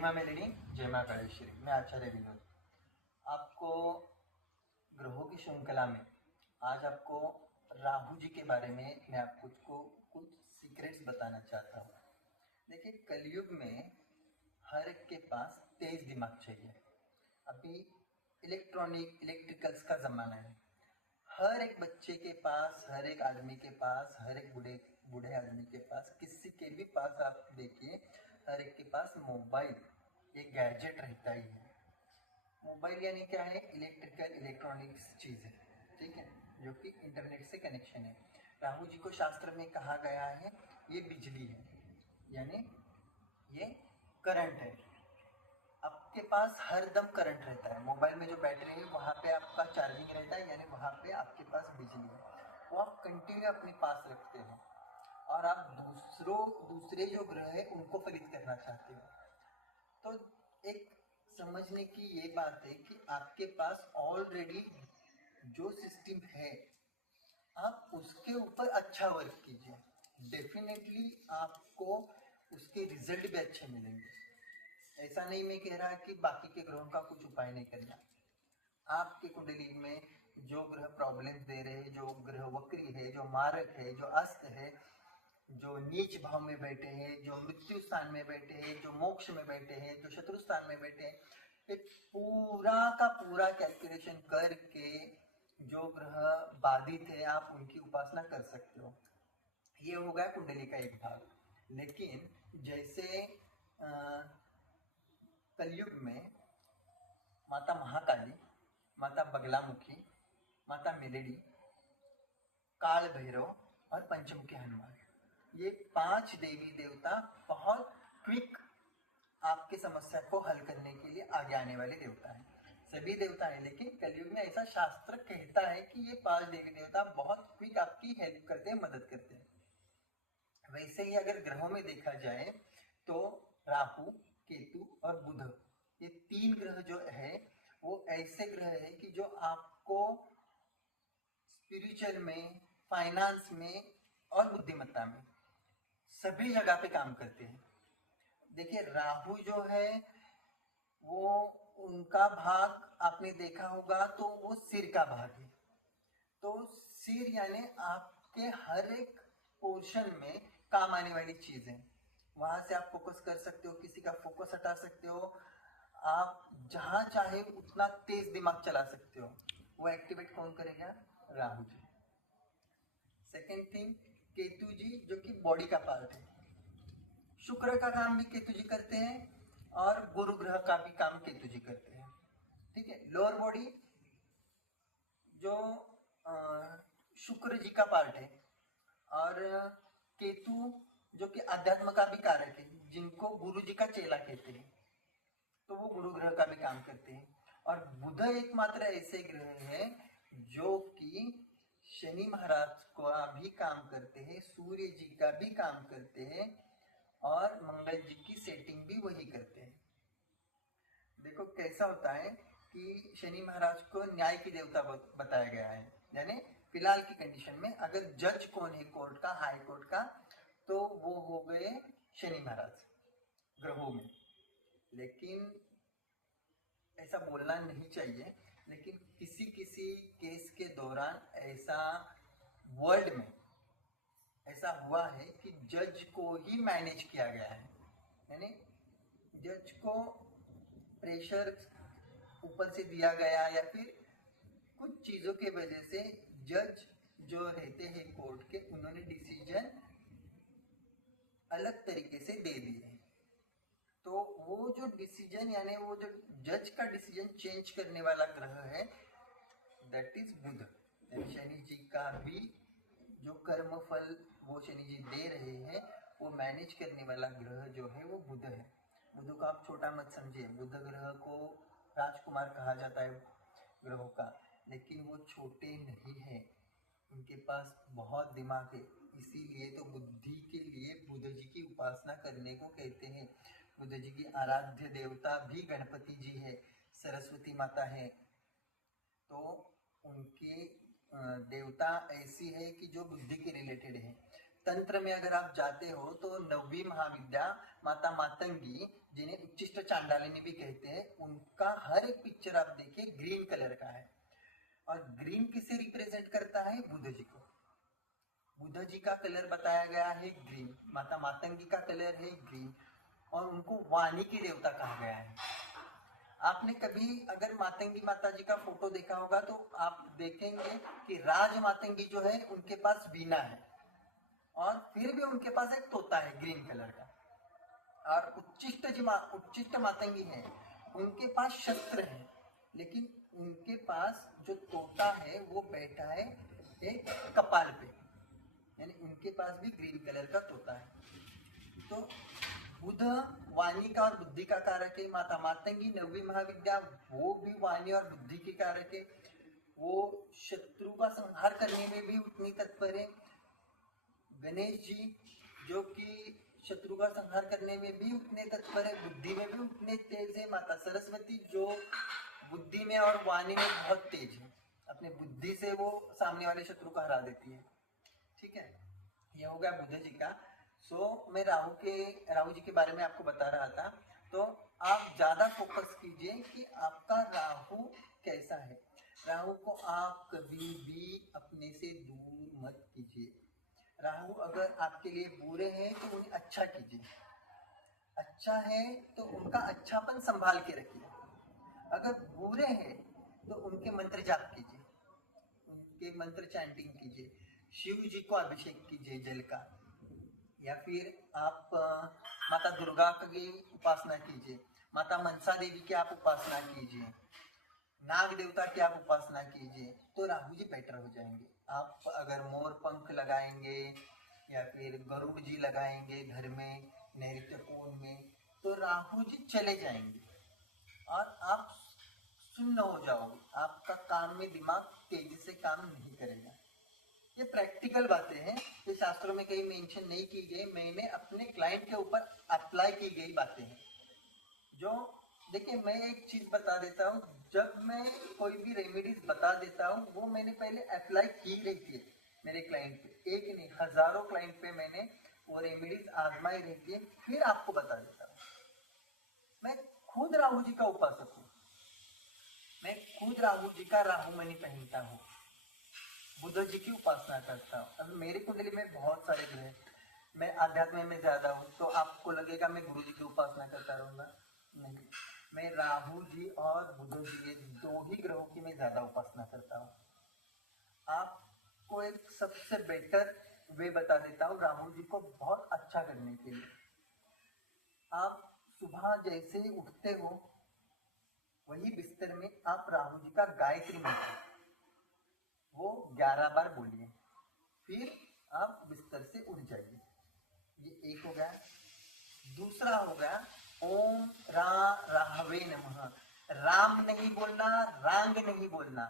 माँ मेलेडी, जय माँ कालेश्वरी। मैं आचार्य विनोद आपको ग्रहों की श्रृंखला में आज आपको राहु जी के बारे में मैं आपको कुछ सीक्रेट्स बताना चाहता हूँ। देखिए, कलयुग में हर एक के पास तेज दिमाग चाहिए। अभी इलेक्ट्रिकल्स का ज़माना है। हर एक बच्चे के पास, हर एक आदमी के पास, हर एक बूढ़े आदमी के पास, किसी के भी पास आप देखिए, हर एक के पास मोबाइल एक गैजेट रहता ही है। मोबाइल यानी क्या है? इलेक्ट्रॉनिक्स चीज़ है, ठीक है, जो कि इंटरनेट से कनेक्शन है। राहु जी को शास्त्र में कहा गया है ये बिजली है, यानी ये करंट है। आपके पास हर दम करंट रहता है। मोबाइल में जो बैटरी है वहाँ पे आपका चार्जिंग रहता है, यानी वहाँ पे आपके पास बिजली है, वो आप कंटिन्यू अपने पास रखते हो और आप दूसरे जो ग्रह है उनको फलित करना चाहते हो। तो एक समझने की ये बात है कि आपके पास ऑलरेडी जो सिस्टम है, आप उसके ऊपर अच्छा वर्क कीजिए, डेफिनेटली आपको उसके रिजल्ट भी अच्छे मिलेंगे। ऐसा नहीं मैं कह रहा कि बाकी के ग्रहों का कुछ उपाय नहीं करना। आपके कुंडली में जो ग्रह प्रॉब्लम्स दे रहे हैं, जो ग्रह वक्री है, जो मारक है, जो अस्त है, जो नीच भाव में बैठे हैं, जो मृत्यु स्थान में बैठे हैं, जो मोक्ष में बैठे हैं, जो शत्रु स्थान में बैठे हैं, एक पूरा का पूरा कैलकुलेशन करके जो ग्रह बाधित है आप उनकी उपासना कर सकते हो। ये हो गया कुंडली का एक भाग। लेकिन जैसे कलयुग में माता महाकाली, माता बगलामुखी, माता मेलेडी, काल भैरव और पंचमुखी हनुमान, ये 5 देवी देवता बहुत क्विक आपके समस्या को हल करने के लिए आगे आने वाले देवता हैं। सभी देवता हैं, लेकिन कलयुग में ऐसा शास्त्र कहता है कि ये 5 देवी देवता बहुत क्विक आपकी हेल्प करते हैं, मदद करते हैं। वैसे ही अगर ग्रहों में देखा जाए तो राहु, केतु और बुध, ये 3 ग्रह जो है वो ऐसे ग्रह है कि जो आपको स्पिरिचुअल में, फाइनेंस में और बुद्धिमत्ता में सभी जगह पे काम करते हैं। देखिए, राहु जो है वो उनका भाग आपने देखा होगा तो वो सिर का भाग है। तो सिर यानी आपके हर एक पोर्शन में काम आने वाली चीज है। वहां से आप फोकस कर सकते हो, किसी का फोकस हटा सकते हो, आप जहां चाहे उतना तेज दिमाग चला सकते हो। वो एक्टिवेट कौन करेगा? राहु जी। सेकेंड थिंग, केतु जी, जो कि बॉडी का पार्ट है। शुक्र का काम भी केतु जी करते हैं और गुरु ग्रह का भी काम केतु जी करते हैं, ठीक है। लोअर बॉडी जो शुक्र जी का पार्ट है और केतु जो कि अध्यात्म का भी कारक है, जिनको गुरु जी का चेला कहते हैं, तो वो गुरु ग्रह का भी काम करते हैं। और बुध एकमात्र ऐसे ग्रह है जो कि शनि महाराज का भी काम करते हैं, सूर्य जी का भी काम करते हैं और मंगल जी की सेटिंग भी वही करते हैं। देखो कैसा होता है कि शनि महाराज को न्याय की देवता बताया गया है, यानी फिलहाल की कंडीशन में अगर जज कौन है कोर्ट का, हाई कोर्ट का, तो वो हो गए शनि महाराज ग्रहों में। लेकिन ऐसा बोलना नहीं चाहिए, लेकिन किसी किसी केस के दौरान ऐसा वर्ल्ड में ऐसा हुआ है कि जज को ही मैनेज किया गया है, यानी जज को प्रेशर ऊपर से दिया गया या फिर कुछ चीजों के वजह से जज जो रहते हैं कोर्ट के, उन्होंने डिसीजन अलग तरीके से दे दिए। तो वो जो डिसीजन, यानी वो जो जज का डिसीजन चेंज करने वाला ग्रह है, दैट इज बुध। शनि जी का भी जो कर्म फल वो शनि जी दे रहे हैं, वो मैनेज करने वाला ग्रह जो है वो बुध है। बुध को आप छोटा मत समझिए, बुध ग्रह को राजकुमार कहा जाता है ग्रहों का, लेकिन वो छोटे नहीं है, उनके पास बहुत दिमाग है। इसीलिए तो बुद्धि के लिए बुध जी की उपासना करने को कहते हैं। बुध जी की आराध्य देवता भी गणपति जी है, सरस्वती माता है, तो उनकी देवता ऐसी है कि जो बुद्धि के रिलेटेड है। तंत्र में अगर आप जाते हो तो 9वीं महाविद्या माता मातंगी जिन्हें उच्चिष्ट चांडालिनी भी कहते हैं, उनका हर एक पिक्चर आप देखिए ग्रीन कलर का है। और ग्रीन किसे रिप्रेजेंट करता है? बुध जी को। बुध जी का कलर बताया गया है ग्रीन, माता मातंगी का कलर है ग्रीन, और उनको वाणी की देवता कहा गया है। आपने कभी अगर मातंगी माता जी का फोटो देखा होगा तो आप देखेंगे कि राज मातंगी जो है उनके पास वीणा है, और फिर भी उनके पास एक तोता है ग्रीन कलर का। और उच्चिष्ट मातंगी है, उनके पास शस्त्र है, लेकिन उनके पास जो तोता है वो बैठा है एक कपाल पे, यानी उनके पास भी ग्रीन कलर का तोता है। तो बुध वाणी का और बुद्धि का कारक है। माता मातंगी नववी महाविद्या, वो भी वाणी और बुद्धि की कारक है। वो शत्रु का संहार करने में भी उतनी तत्पर है। गणेश जी जो कि शत्रु का संहार करने में भी उतने तत्पर है, बुद्धि में भी उतने तेज है। माता सरस्वती जो बुद्धि में और वाणी में बहुत तेज है, अपने बुद्धि से वो सामने वाले शत्रु को हरा देती है। ठीक है, ये हो गया बुध जी का। मैं राहु जी के बारे में आपको बता रहा था। तो आप ज्यादा फोकस कीजिए कि आपका राहु कैसा है। राहु को आप कभी भी अपने से दूर मत कीजिए। राहु अगर आपके लिए बुरे हैं तो उन्हें अच्छा कीजिए, अच्छा है तो उनका अच्छापन संभाल के रखिए। अगर बुरे हैं तो उनके मंत्र जाप कीजिए, उनके मंत्र चैंटिंग कीजिए, शिव जी को अभिषेक कीजिए जल का, या फिर आप माता दुर्गा की उपासना कीजिए, माता मनसा देवी की आप उपासना कीजिए, नाग देवता की आप उपासना कीजिए, तो राहु जी बेटर हो जाएंगे। आप अगर मोर पंख लगाएंगे या फिर गरुड़ जी लगाएंगे घर में नैऋत्य कोण में, तो राहु जी चले जाएंगे और आप सुन्न हो जाओगे। आपका काम में दिमाग तेजी से काम नहीं करेगा। ये प्रैक्टिकल बातें हैं, ये शास्त्रों में कहीं मेंशन नहीं की गई, मैंने अपने क्लाइंट के ऊपर अप्लाई की गई बातें हैं। जो देखिए, मैं एक चीज बता देता हूँ, जब मैं कोई भी रेमेडीज बता देता हूँ वो मैंने पहले अप्लाई की रहती है मेरे क्लाइंट पे, एक नहीं हजारों क्लाइंट पे मैंने वो रेमेडीज आजमाई रहती है, फिर आपको बता देता हूँ। मैं खुद राहु जी का उपासक हूँ, मैं खुद राहु जी का राहु मणि पहनता हूँ, बुध जी की उपासना करता हूँ। अब मेरी कुंडली में बहुत सारे ग्रह हैं, मैं आध्यात्म में ज्यादा हूँ तो आपको लगेगा मैं गुरु जी की उपासना करता रहूंगा, नहीं, मैं राहु जी और बुध जी, ये दो ही ग्रहों की मैं ज्यादा उपासना करता हूँ। आपको एक सबसे बेटर वे बता देता हूँ राहु जी को बहुत अच्छा करने के लिए। आप सुबह जैसे ही उठते हो वही बिस्तर में आप राहु जी का गायत्री मंत्र वो 11 बार बोलिए, फिर आप बिस्तर से उठ जाइए। ये एक हो गया। दूसरा हो गया ओम राहवे नमः। राम नहीं बोलना, रांग नहीं बोलना,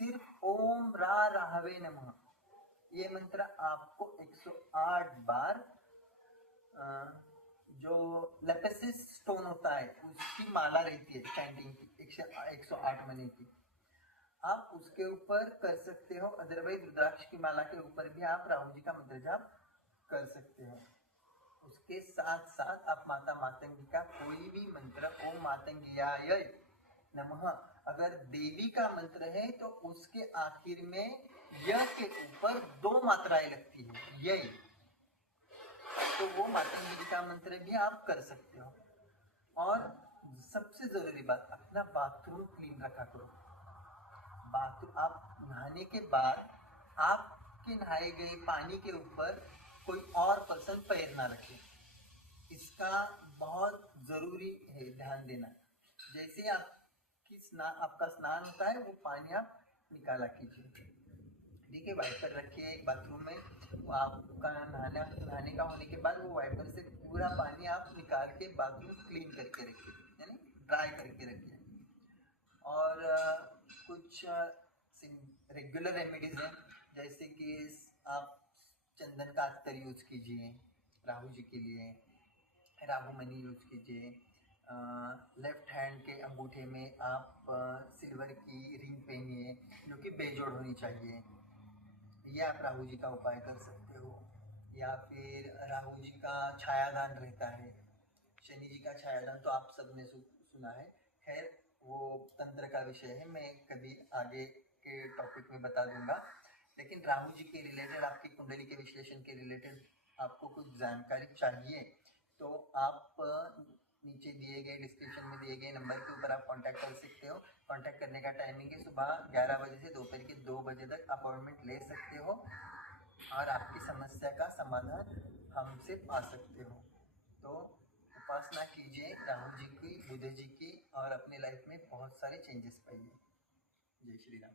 सिर्फ ओम राहवे नमः। ये मंत्र आपको 108 बार जो लेपेसिस स्टोन होता है उसकी माला रहती है चैंटिंग की 108 मनी की, आप उसके ऊपर कर सकते हो। अदरवाइज रुद्राक्ष की माला के ऊपर भी आप राहु जी का मंत्र जाप कर सकते हो। उसके साथ साथ आप माता मातंगी का कोई भी मंत्र, ओम मातंगियाय नमः, अगर देवी का मंत्र है तो उसके आखिर में य के ऊपर 2 मात्राएं लगती है, यही, तो वो मातंगी जी का मंत्र भी आप कर सकते हो। और सबसे जरूरी बात, अपना बाथरूम क्लीन रखा करो। बाथरूम आप नहाने के बाद आपके नहाए गए पानी के ऊपर कोई और पर्सन पैर ना रखे, इसका बहुत जरूरी है ध्यान देना। जैसे आपका स्नान होता है वो पानी आप निकाला कीजिए, ठीक है, वाइपर रखिए एक बाथरूम में, आपका नहाने का होने के बाद वो वाइपर से पूरा पानी आप निकाल के बाथरूम क्लीन करके रखिए, यानी ड्राई करके रखिए। और कुछ रेगुलर रेमेडीज हैं, जैसे कि आप चंदन का अत्तर यूज कीजिए राहु जी के लिए, राहु मनी यूज कीजिए। लेफ्ट हैंड के अंगूठे में आप सिल्वर की रिंग पहनिए जो कि बेजोड़ होनी चाहिए, ये आप राहु जी का उपाय कर सकते हो। या फिर राहु जी का छायादान रहता है, शनि जी का छायादान तो आप सबने सुना है। खैर वो तंत्र का विषय है, मैं कभी आगे के टॉपिक में बता दूंगा। लेकिन राहु जी के रिलेटेड, आपकी कुंडली के विश्लेषण के रिलेटेड आपको कुछ जानकारी चाहिए तो आप नीचे दिए गए डिस्क्रिप्शन में दिए गए नंबर के ऊपर आप कांटेक्ट कर सकते हो। कांटेक्ट करने का टाइमिंग है सुबह 11 बजे से दोपहर के 2 बजे तक अपॉइंटमेंट ले सकते हो और आपकी समस्या का समाधान हमसे पा सकते हो। तो उपासना कीजिए राहु जी की, बुध जी की, और अपनी लाइफ में बहुत सारे चेंजेस पाइए। जय श्री राम।